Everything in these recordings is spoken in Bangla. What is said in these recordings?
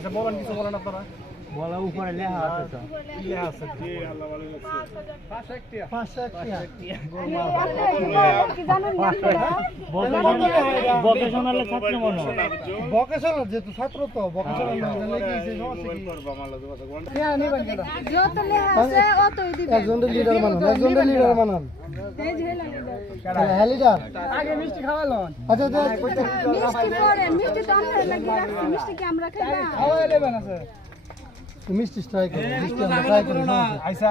আচ্ছা বলেন কিছু বলেন আপনারা। বলা উপরে লেখা আছে তো। ইয়ে আছে পাঁচশো একটিয়া। পাঁচশো একটিয়া। কি জানেন না। ছাত্র মনে ভকেশনাল যেহেতু ছাত্র তো ভকেশনাল লেগে গেছে সমস্যা কি? হ্যাঁ নিবেন কেন যত লেহা আছে অতই দিবেন। একজনের লিডার বানান একজনের লিডার বানান। এই যে হেলা হ্যাঁ লিডার আগে মিষ্টি খাওয়ালন। আচ্ছা আচ্ছা। মিষ্টি পরে মিষ্টি তো আমরা লাগি মিষ্টি কি আমরা খাইলাম খাওয়াই নেবেন আছে। মিষ্টি ট্রাই করুন মিষ্টি আমরা ট্রাই করুন আইসা।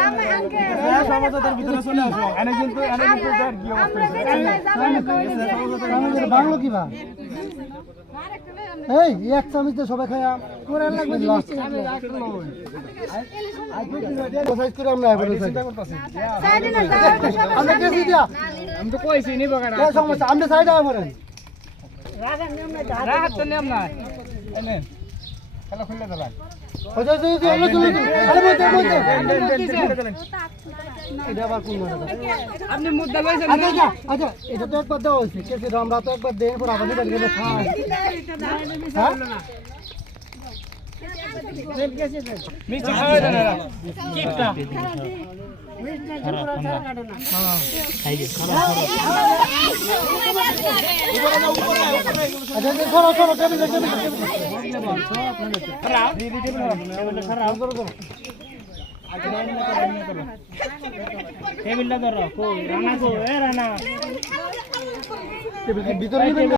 জামাই আঙ্কে সমাজতার ভিতরে চলে আসো। এনে কিন্তু এনে কিন্তু দেখ কি আমরা দেখি না আমাদের বাংলো কি বা এই এক চামচ দিয়ে সবাই খায়া। করে লাগবে যে মিষ্টি সাইজ করে আমরা এবারে চিন্তা করতেছি। সাইডে না আমরা কেসি দিয়া। আমি তো কইছি নিব কেন কে সমস্যা আমরা সাইডে না আমরা আপনি লইছেন আচ্ছা এটা তো একবার দেওয়া হয়েছে আমরা তো একবার দেন পর আবার নিবেন টেবিলটা ধরো রানা এ রানা। ভিতরে